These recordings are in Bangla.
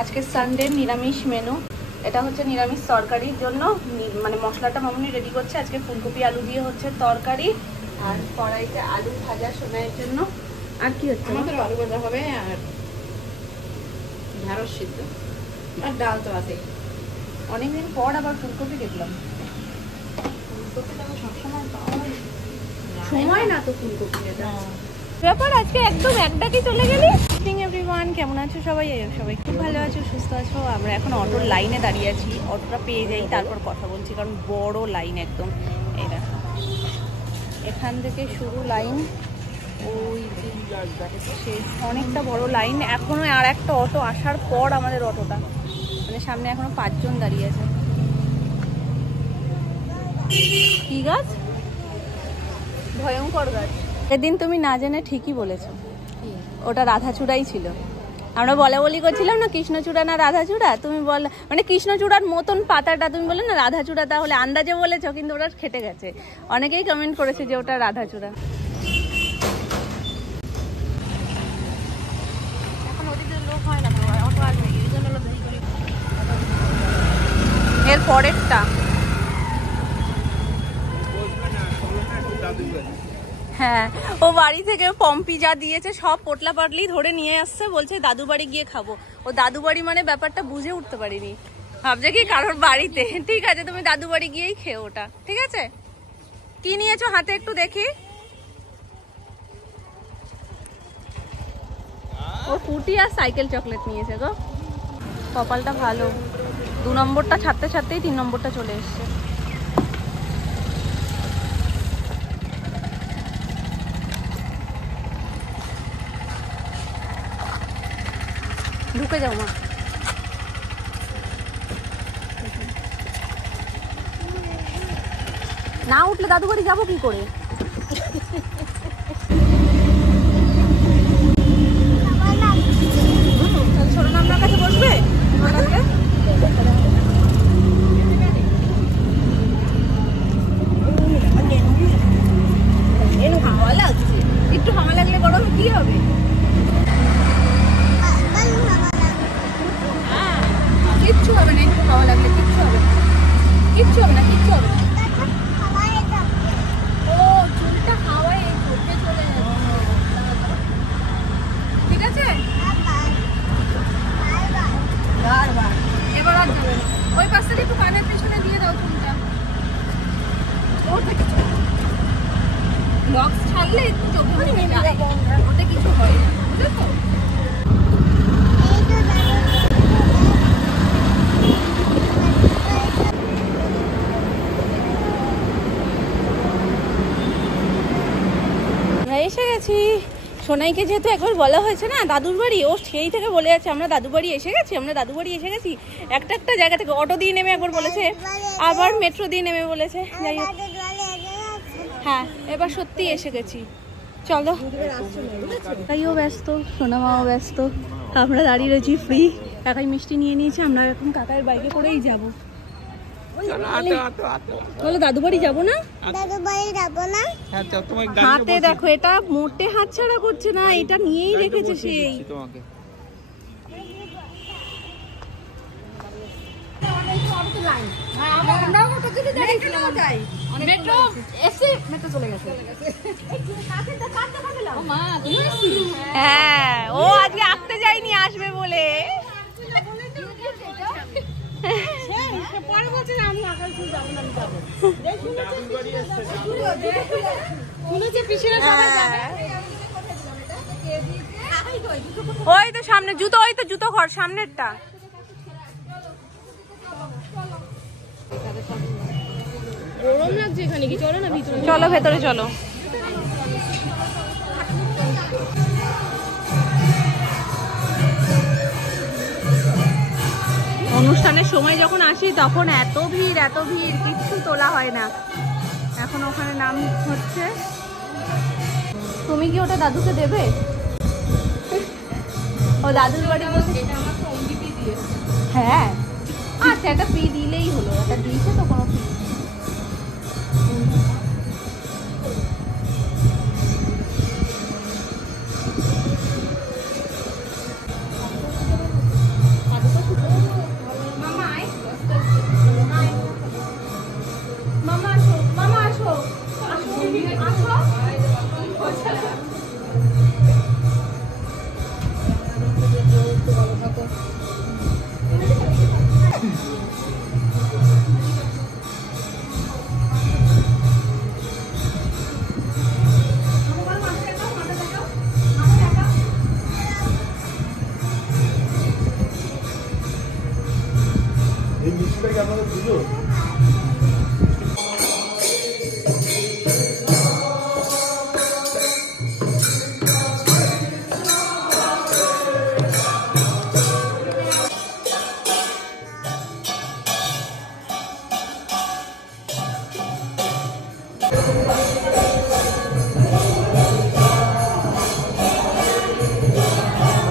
আজকে সানডে নিরামিষ মেনু। এটা হচ্ছে নিরামিষ তরকারির জন্য, মানে মশলাটা মামুনি রেডি করছে। আজকে ফুলকপি আলু দিয়ে হচ্ছে তরকারি, আর কড়াইতে আলু ভাজা সোনাইয়ের জন্য। আর কি হচ্ছে? আমাদের আলু ভাজা হবে আর ঢেঁড়স সিদ্ধ আর ডাল তো আছে। অনেকদিন পর আবার ফুলকপি দেখলাম। ফুলকপিটা সবসময় পাওয়া যায় সময় না তো ফুলকপি এটা ব্যাপার। আজকে একদম একটাকে চলে গেলি। এভরিওয়ান, কেমন আছো সবাই? সবাই খুব ভালো আছো, সুস্থ আছো। আমরা এখন অটোর লাইনে দাঁড়িয়ে আছি। অটোটা পেয়ে যাই তারপর কথা বলছি, কারণ বড় লাইন একদম। এই দেখো, এখান থেকে শুরু লাইন, ওই শেষ, অনেকটা বড় লাইন। এখনো আর একটা অটো আসার পর আমাদের অটোটা, মানে সামনে এখনো 5 জন দাঁড়িয়ে আছে। কি গাছ? ভয়ঙ্কর গাছ। সেদিন তুমি না জেনে ঠিকই বলেছো, ওটা রাধাচূড়াই ছিল। আমরা বলি করছিলাম না কৃষ্ণচূড়া না রাধাচূড়া, তুমি বল মানে কৃষ্ণচূড়ার মতন পাতাটা, তুমি বলে না রাধাচূড়া, তাহলে আন্দাজে বলেছো, কিন্তু ওটা খেটে গেছে। অনেকেই কমেন্ট করেছে যে ওটা রাধাচূড়া। এখন ওদিকে লোক হয় না, অটো আসবে, এই জন্য দেরি করি। এর পরেরটা হ্যাঁ, ও বাড়ি থেকে পম্পি যা দিয়েছে সব পোটলা পাটলি ধরে নিয়ে আসছে, বলছে দাদু বাড়ি গিয়ে খাবো। ও দাদু বাড়ি মানে ব্যাপারটা বুঝে উঠতে পারিনি, ভাবছে কি কারোর বাড়িতে। ঠিক আছে, তুমি দাদু বাড়ি গিয়েই খেও ওটা, ঠিক আছে? কি নিয়েছো হাতে একটু দেখি। ও ফুটি আর সাইকেল চকলেট নিয়েছে গো। কপালটা ভালো, 2 নম্বরটা ছাড়তে ছাড়তেই 3 নম্বরটা চলে এসছে। ঢুকে যাও মা। না উঠলে দাদু বাড়ি যাবো কি করে? ছোট নামনার কাছে বসবে হাওয়া লাগছে, একটু হাওয়া লাগলে গরম কি হবে? কিচ্ছু হবে না, একটু হাওয়া লাগলে কিচ্ছু হবে না, কিচ্ছু হবে না, কিচ্ছু হবে না। ও চুলটা হাওয়ায় চোখে চলে যাচ্ছে, ঠিক আছে? বারবার এবার আর যাবে না। ওই পাশে একটু কানের পিছনে দিয়ে দাও চুলটা। ওটা কিছু লক্স ছাড়লে একটু চোখে মুখে যায়, ওতে কিছু হয় না, বুঝেছো? এসে গেছি। সোনাইকে যেহেতু একবার বলা হয়েছে না দাদুর বাড়ি, ও সেই থেকে বলে যাচ্ছে আমরা দাদু বাড়ি এসে গেছি, আমরা দাদু বাড়ি এসে গেছি। একটা একটা জায়গা থেকে অটো দিয়ে নেমে একবার বলেছে, আবার মেট্রো দিয়ে নেমে বলেছে। যাই হোক, হ্যাঁ এবার সত্যি এসে গেছি। চলো, তাইও ব্যস্ত, সোনামাও ব্যস্ত, আমরা দাঁড়িয়ে রয়েছি ফ্রি। কাকাই মিষ্টি নিয়ে নিয়েছে, আমরা এখন কাকার বাইকে করেই যাবো। বলো দাদু বাড়ি যাবো না? দাদু বাড়ি যাবো না। হাতে দেখো, এটা মোটে হাত ছাড়া করছে না, এটা নিয়েই রেখেছে সেই। হ্যাঁ, ও আজকে আঁকতে যায়নি, আসবে বলে। ওই তো সামনে জুতো, ওই তো জুতো ঘর সামনেরটা। গরম লাগছে এখানে, কি চলো না ভিতরে? চলো ভেতরে চলো। অনুষ্ঠানের সময় যখন আসি তখন এত ভিড়, এত ভিড়, কিচ্ছু তোলা হয় না। এখন ওখানে নাম হচ্ছে। তুমি কি ওটা দাদুকে দেবে? ও দাদুর বাড়ি বলতে হ্যাঁ, আচ্ছা একটা ফি দিলেই হলো, একটা দিয়েছে তো কোনো ফি। এই মিষ্টিটা কি আপনাদের পুজো?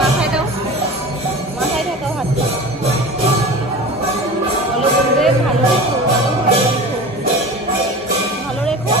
মাথায় দাও, মাথায় ঢাকাও হাতটা। ভালো করে ভালো রেখো, ভালো রেখো।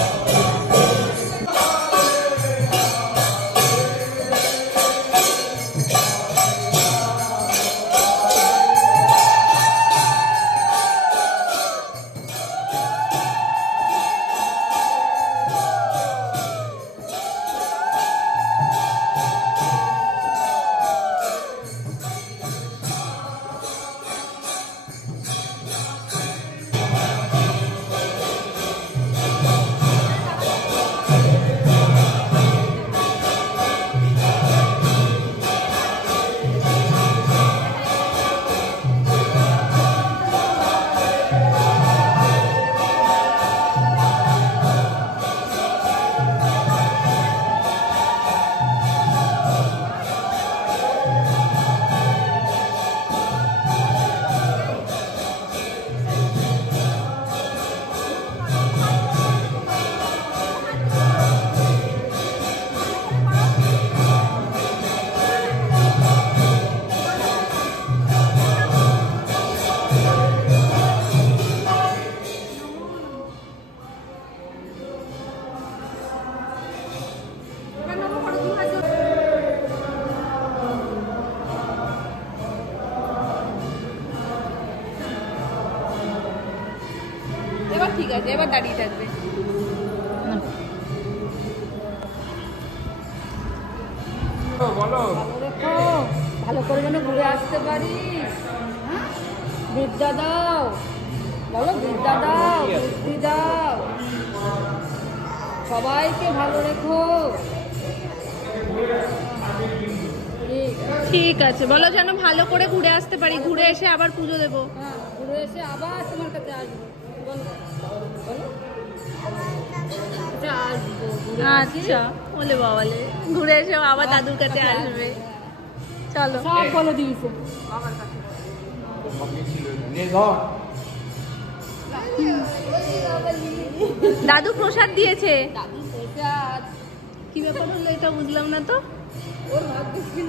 এবার ঠিক আছে, এবার দাঁড়িয়ে থাকবে। বলো ভালো করে যেন ঘুরে আসতে পারি। বিদ্যা দাও, বলো বিদ্যা দাও, বুদ্ধি দাও, সবাইকে ভালো রেখো। ঠিক আছে, বলো যেন ভালো করে ঘুরে আসতে পারি, ঘুরে এসে আবার পুজো দেবো। হ্যাঁ, ঘুরে এসে আবার তোমার কাছে আসবো। বলো বলো, আসবো, ঘুরে আসি। আচ্ছা বলে বাবালে, ঘুরে এসে আবার দাদুর কাছে আসবে। চলো সব বলে দিয়েছে। দাদু প্রসাদ দিয়েছে। দাদু প্রসাদ কি ব্যাপার হলো এটা বুঝলাম না তো। ওর ভাগ্য ছিল,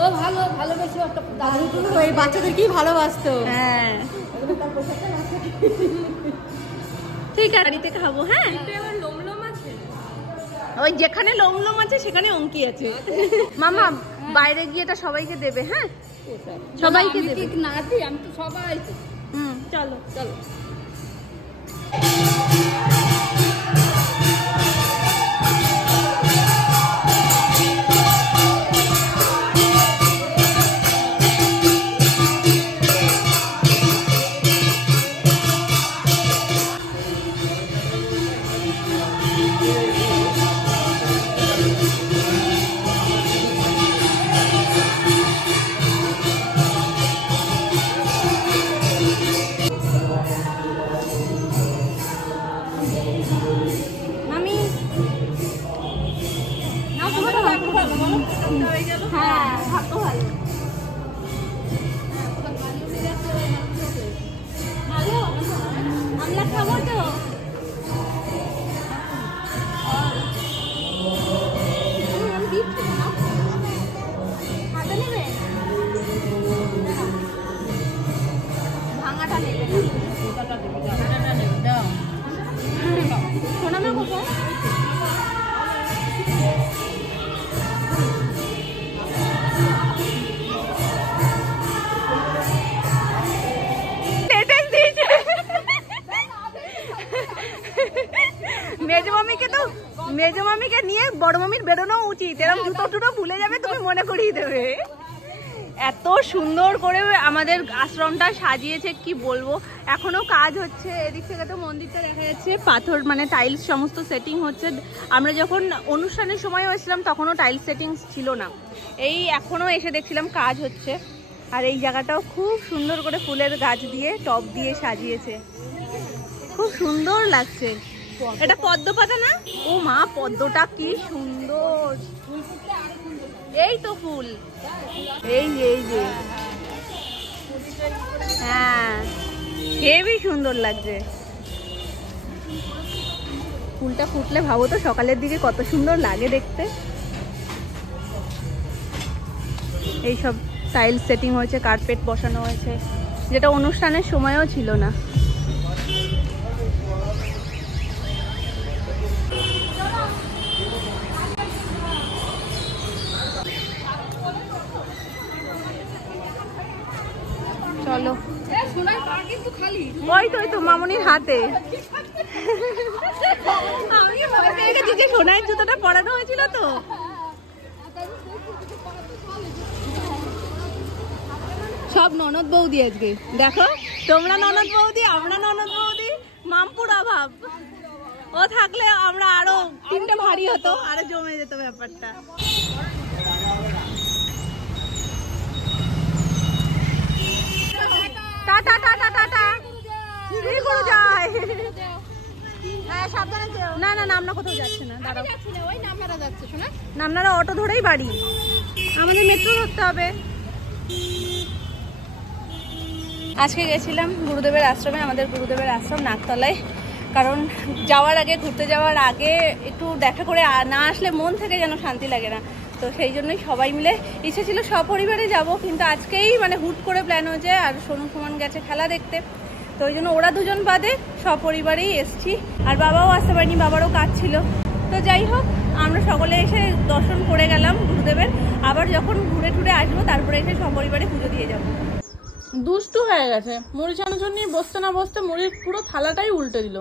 ও ভালো ভালোবেসে একটা দাদু তো এই বাচ্চাদেরকেই ভালোবাসতো। হ্যাঁ ঠিক আছে, বাড়িতে খাবো। হ্যাঁ ওই যেখানে লোমলোম আছে সেখানে অঙ্কি আছে। মামা বাইরে গিয়ে এটা সবাইকে দেবে। হ্যাঁ সবাইকে দেবে। না দিই আমি তো সবাই। চলো চলো মামি হ্যাঁ ভালো ভালো ভালো আমরা খাবো তো। ভাঙাটা নেবে সোনামা কোথায়? মেজো মামিকে নিয়ে বড় মামির বেরোনো উচিত, এরকম জুতো টুটো ভুলে যাবে তুমি মনে করিয়ে দেবে। এত সুন্দর করে আমাদের আশ্রমটা সাজিয়েছে কি বলবো। এখনো কাজ হচ্ছে, এদিক থেকে তো মন্দিরটা দেখা যাচ্ছে, পাথর মানে টাইলস সমস্ত সেটিং হচ্ছে। আমরা যখন অনুষ্ঠানের সময় হয়েছিলাম তখনও টাইলস সেটিং ছিল না, এই এখনো এসে দেখছিলাম কাজ হচ্ছে। আর এই জায়গাটাও খুব সুন্দর করে ফুলের গাছ দিয়ে টব দিয়ে সাজিয়েছে, খুব সুন্দর লাগছে। এটা পদ্ম পাতা না? ও মা, পদ্মটা কি সুন্দর! এই তো ফুল, এই যে হ্যাঁ, হেবি সুন্দর লাগছে। ফুলটা ফুটলে ভাবো তো সকালের দিকে কত সুন্দর লাগে দেখতে। এইসব টাইলস সেটিং হয়েছে, কার্পেট বসানো হয়েছে, যেটা অনুষ্ঠানের সময়ও ছিল না। চলো, ওই তো মামনির হাতে। আমি ভয় পেয়ে গেছি যে সোনার জুতোটা পরানো হয়েছিল তো। সব ননদ বৌদি আজকে দেখো, তোমরা ননদ বৌদি, আমরা ননদ বৌদি, মামপুর অভাব। ও থাকলে আমরা আরো তিনটে ভারী হতো, আরো জমে যেত ব্যাপারটা। টাটা টাটা টাটা, কি করে যায়? হ্যাঁ সাবধানে যেও। না না, নামনা কোথাও যাচ্ছে না, দাঁড়াও। ওই নামনারা যাচ্ছে শোনা, নামনারা অটো ধরেই বাড়ি, আমাদের মেট্রো ধরতে হবে। আজকে গেছিলাম গুরুদেবের আশ্রমে, আমাদের গুরুদেবের আশ্রম নাকতলায়। কারণ যাওয়ার আগে, ঘুরতে যাওয়ার আগে একটু দেখা করে না আসলে মন থেকে যেন শান্তি লাগে না। তো সেই জন্যই সবাই মিলে, ইচ্ছে ছিল সপরিবারে যাব, কিন্তু আজকেই মানে হুট করে প্ল্যান হয়েছে। আর সোনু সুমন গেছে খেলা দেখতে, তো ওই জন্য ওরা দুজন বাদে সপরিবারেই এসছি। আর বাবাও আসতে পারেনি, বাবারও কাজ ছিল। তো যাই হোক, আমরা সকলে এসে দর্শন করে গেলাম গুরুদেবের। আবার যখন ঘুরে টুরে আসবো তারপরে এসে সপরিবারে পুজো দিয়ে যাবো। দুষ্টু হয়ে গেছে, মুড়ি চানাচুর নিয়ে বসতে না বসতে মুড়ির পুরো থালাটাই উল্টে দিল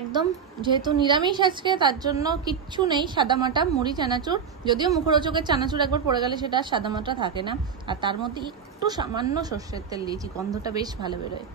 একদম। যেহেতু নিরামিষ আজকে, তার জন্য কিচ্ছু নেই, সাদামাটা মুড়ি চানাচুর। যদিও মুখরোচকের চানাচুর একবার পড়ে গেলে সেটা সাদামাটা থাকে না। আর তার মধ্যে একটু সামান্য সর্ষের তেল দিয়েছি, গন্ধটা বেশ ভালো বেরোয়।